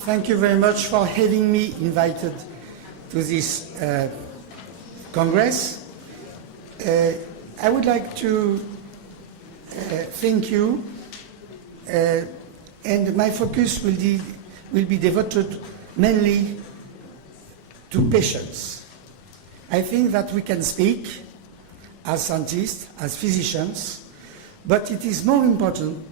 Thank you very much for having me invited to this Congress. I would like to thank you, and my focus will be devoted mainly to patients. I think that we can speak as scientists, as physicians, but it is more important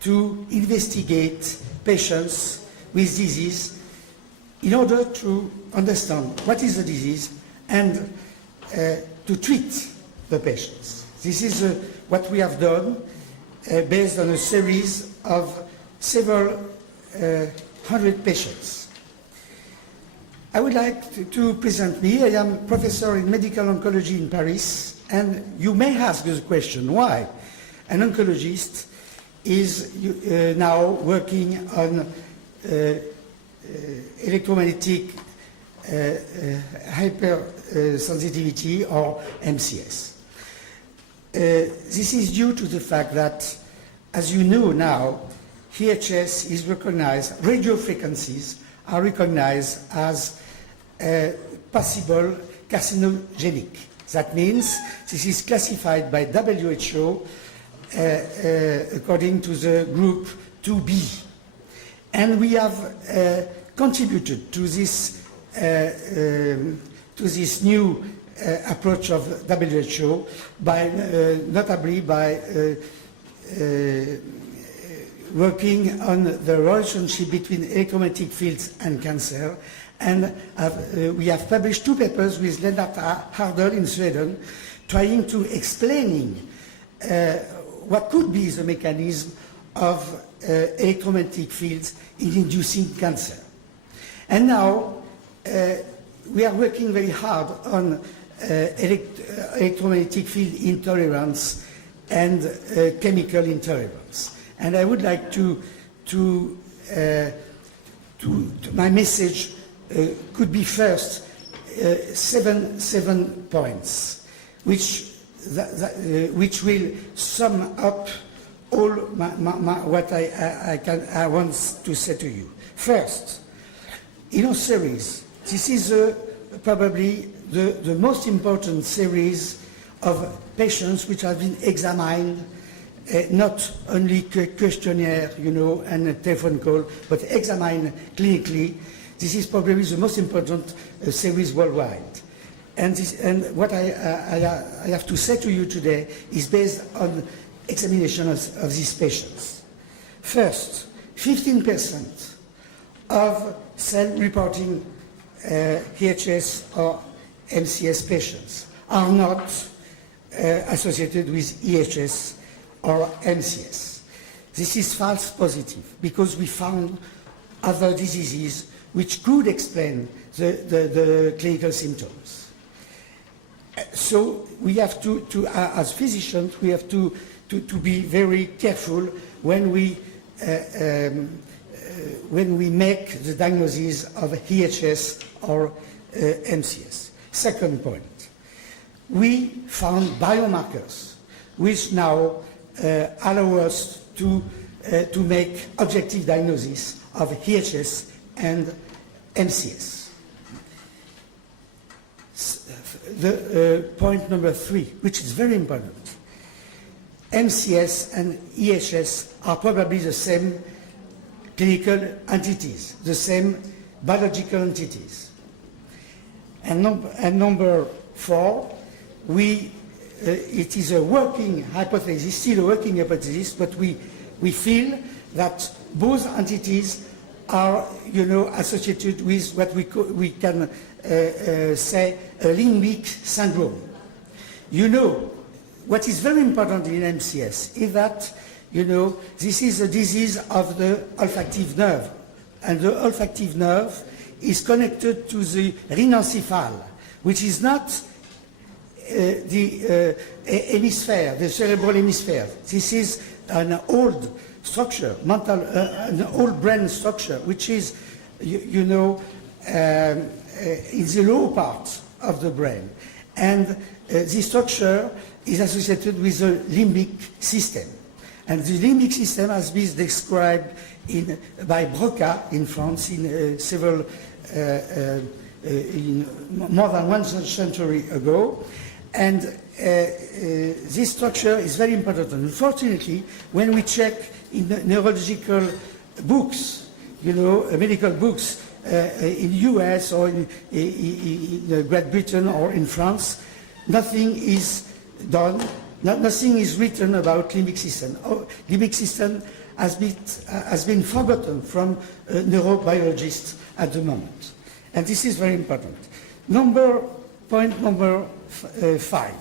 to investigate patients with disease in order to understand what is the disease and to treat the patients. This is what we have done based on a series of several hundred patients. I would like to present me. I am professor in medical oncology in Paris, and you may ask the question, why an oncologist is now working on electromagnetic hypersensitivity or MCS. This is due to the fact that, as you know now, HHS is recognized, radio frequencies are recognized as possible carcinogenic. That means this is classified by WHO according to the group 2B. And we have contributed to this new approach of WHO by notably by working on the relationship between electromagnetic fields and cancer. And we have published 2 papers with Lennart Hardel in Sweden, trying to explaining what could be the mechanism of electromagnetic fields in inducing cancer. And now we are working very hard on electromagnetic field intolerance and chemical intolerance. And I would like to my message could be first 7 points, which will sum up all what I want to say to you. First, in our series, this is probably the most important series of patients which have been examined, not only questionnaire, and a telephone call, but examined clinically. This is probably the most important series worldwide. And what I have to say to you today is based on examination of these patients. First, 15% of self-reporting HHS or MCS patients are not associated with EHS or MCS. This is false positive because we found other diseases which could explain the clinical symptoms. So we have to as physicians, we have to be very careful when we make the diagnosis of EHS or MCS. Second point, we found biomarkers which now allow us to make objective diagnosis of EHS and MCS. The point number 3, which is very important, MCS and EHS are probably the same clinical entities, the same biological entities. And number 4, it is a working hypothesis, still a working hypothesis, but we feel that both entities are, associated with what we can say a limbic syndrome. What is very important in MCS is that, this is a disease of the olfactive nerve, and the olfactive nerve is connected to the rhinencephale, which is not the hemisphere, the cerebral hemisphere. This is an old structure, an old brain structure, which is, in the lower part of the brain. And this structure is associated with the limbic system. And the limbic system has been described by Broca in France in more than 1 century ago. And this structure is very important. Unfortunately, when we check in the neurological books, medical books in the US or in Great Britain or in France, nothing is done, nothing is written about limbic system. Limbic system has been forgotten from neurobiologists at the moment. And this is very important. Point number 5.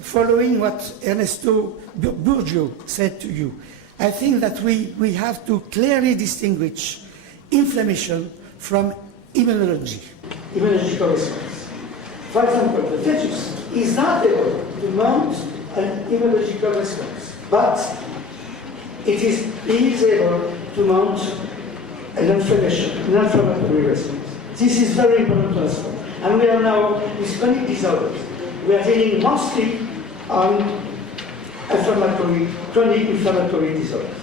Following what Ernesto Burgio said to you, I think that we have to clearly distinguish inflammation from immunological response. For example, the fetus is not able to mount an immunological response, but it is able to mount an inflammatory response. This is very important to us. And we are now with chronic disorders. We are dealing mostly on chronic inflammatory disorders.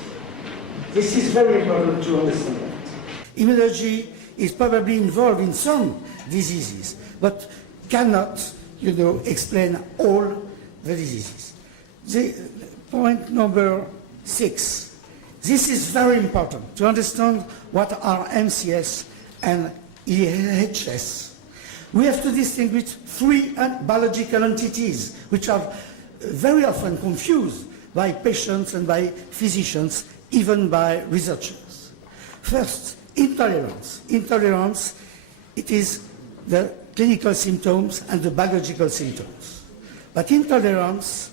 This is very important to understand that. Immunology is probably involved in some diseases, but cannot, explain all the diseases. Point number 6. This is very important to understand what are MCS and EHS. We have to distinguish 3 biological entities, which are very often confused by patients and by physicians, even by researchers. First, intolerance. Intolerance, it is the clinical symptoms and the biological symptoms. But intolerance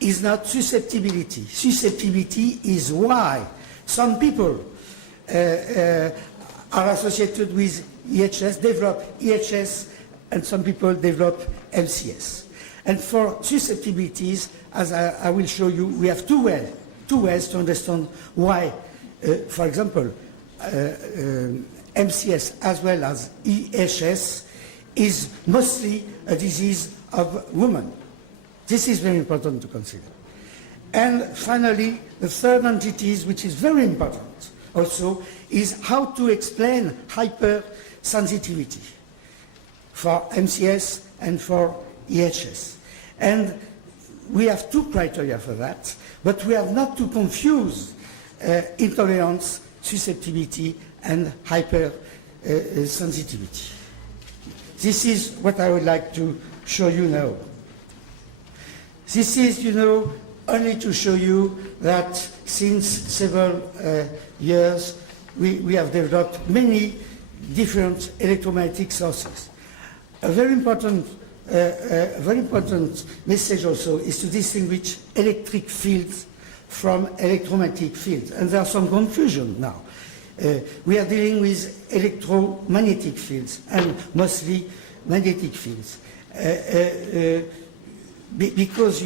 is not susceptibility. Susceptibility is why some people are associated with EHS, develop EHS, and some people develop MCS. And for susceptibilities, as I will show you, we have two ways to understand why, for example, MCS as well as EHS is mostly a disease of women. This is very important to consider. And finally, the third entity, which is very important also, is how to explain hypersensitivity for MCS and for EHS. And we have 2 criteria for that, but we have not to confuse intolerance, susceptibility, and hypersensitivity. This is what I would like to show you now. This is, only to show you that since several years, we have developed many different electromagnetic sources. A very important message also is to distinguish electric fields from electromagnetic fields. And there's some confusion now. We are dealing with electromagnetic fields and mostly magnetic fields. Because,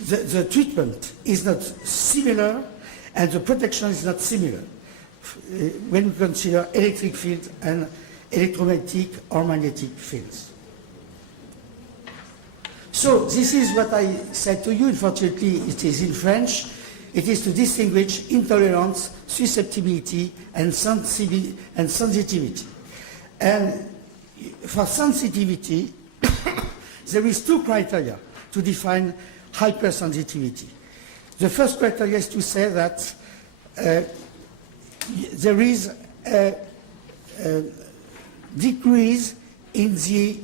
the treatment is not similar and the protection is not similar when we consider electric fields and electromagnetic or magnetic fields. So this is what I said to you. Unfortunately, it is in French. It is to distinguish intolerance, susceptibility, and sensitivity. And for sensitivity, there is 2 criteria to define hypersensitivity. The first criteria is to say that there is a decrease in the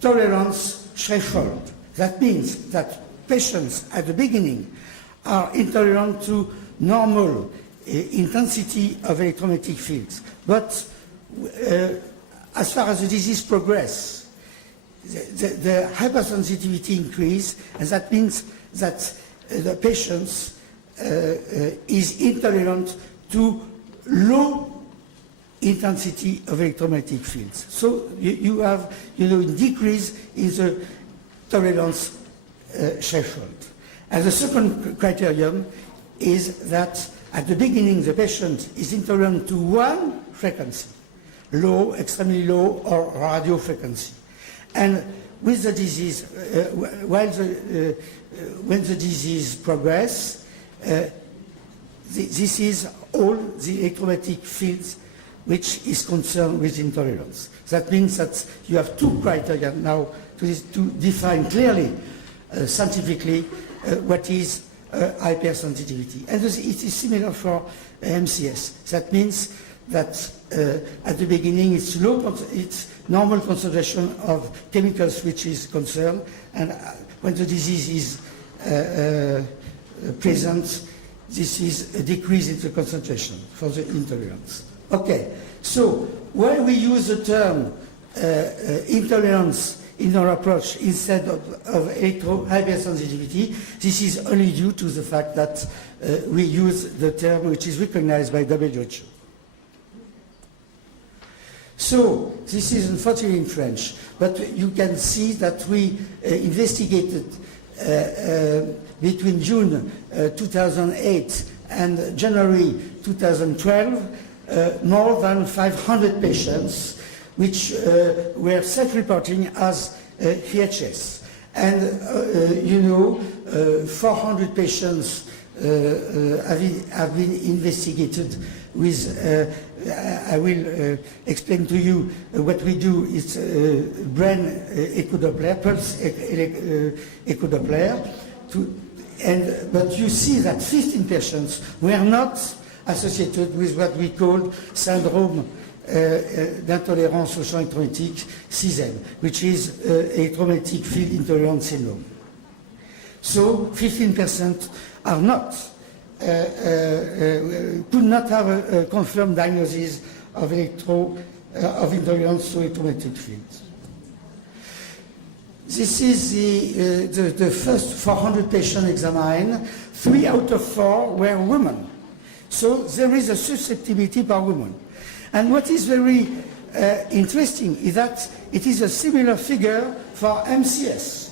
tolerance threshold. That means that patients at the beginning are intolerant to normal intensity of electromagnetic fields. But as far as the disease progresses, the hypersensitivity increase, and that means that the patient is intolerant to low intensity of electromagnetic fields. So you have, a decrease in the tolerance threshold. And the second criterion is that at the beginning the patient is intolerant to one frequency, low, extremely low, or radio frequency. And with the disease, when the disease progresses, this is all the electromagnetic fields which is concerned with intolerance. That means that you have two criteria now to define clearly, scientifically, what is hypersensitivity. And it is similar for MCS. That means that at the beginning it's normal concentration of chemicals which is concerned, and when the disease is present, this is a decrease in the concentration for the intolerance. Okay, so why we use the term intolerance in our approach instead of hypersensitivity? This is only due to the fact that we use the term which is recognized by WHO. So this is unfortunately in French, but you can see that we investigated between June 2008 and January 2012 more than 500 patients which were self-reporting as VHS. And 400 patients have been investigated with, I will explain to you what we do. It's brain echo Doppler, pulse echo Doppler. But you see that 15 patients were not associated with what we call syndrome d'intolérance au champ électromagnétique, CISM, which is electromagnetic field intolerance syndrome. So 15% are not, could not have a confirmed diagnosis of intolerance to electromagnetic fields. This is the first 400 patients examined. 3 out of 4 were women. So there is a susceptibility per woman. And what is very interesting is that it is a similar figure for MCS.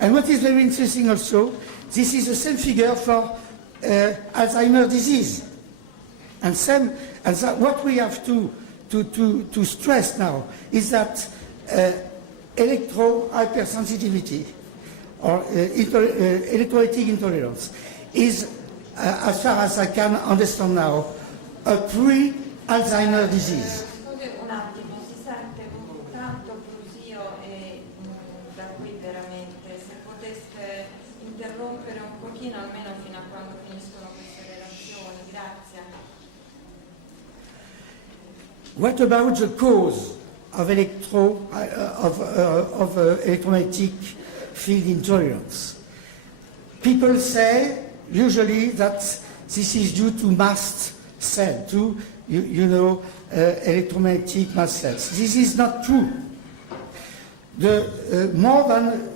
And what is very interesting also, this is the same figure for Alzheimer's disease. And what we have to stress now is that electro-hypersensitivity or electrolytic intolerance is, as far as I can understand now, a pre-Alzheimer's disease. Scusi un attimo, si sente tanto brusio e da qui veramente, se poteste interrompere un pochino almeno fino a quando finiscono queste relazioni, grazie. What about the cause of electromagnetic field intolerance? People say usually that this is due to mast cell, to electromagnetic mast cells. This is not true. More than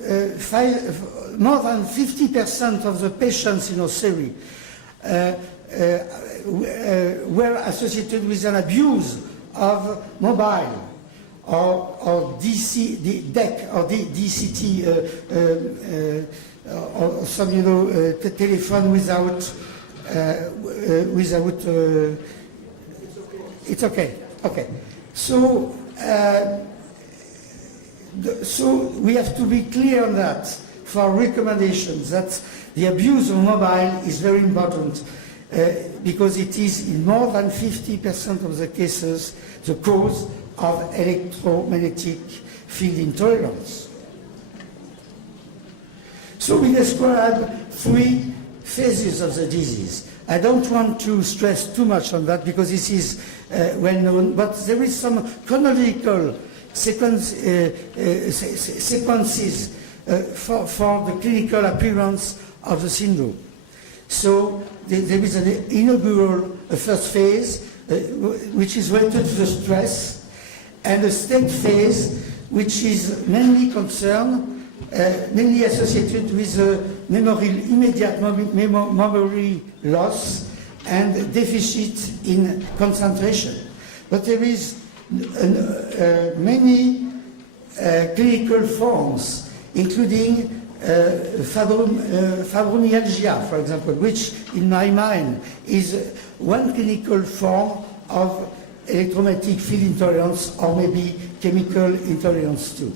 50% of the patients in our series were associated with an abuse of mobile or DEC or DCT or some telephone without it's okay. Okay. So we have to be clear on that for recommendations, that the abuse of mobile is very important because it is in more than 50% of the cases the cause of electromagnetic field intolerance. So we describe 3 phases of the disease. I don't want to stress too much on that because this is well known, but there is some chronological sequences for the clinical appearance of the syndrome. So there is an inaugural first phase which is related to the stress, and a state phase which is mainly concerned, mainly associated with immediate memory loss and deficit in concentration. But there is many clinical forms, including fibromyalgia, for example, which in my mind is one clinical form of electromagnetic field intolerance, or maybe chemical intolerance too.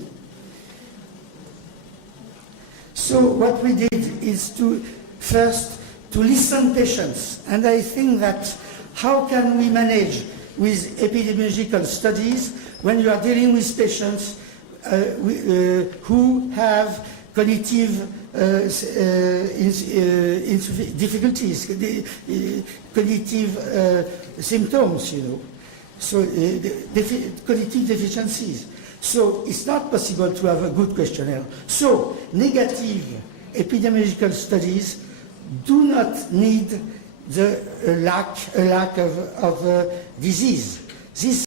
So what we did is to first to listen patients. And I think that how can we manage with epidemiological studies when you are dealing with patients who have cognitive difficulties, cognitive symptoms, you know, so cognitive deficiencies. So it's not possible to have a good questionnaire. So negative epidemiological studies do not need the lack of disease. This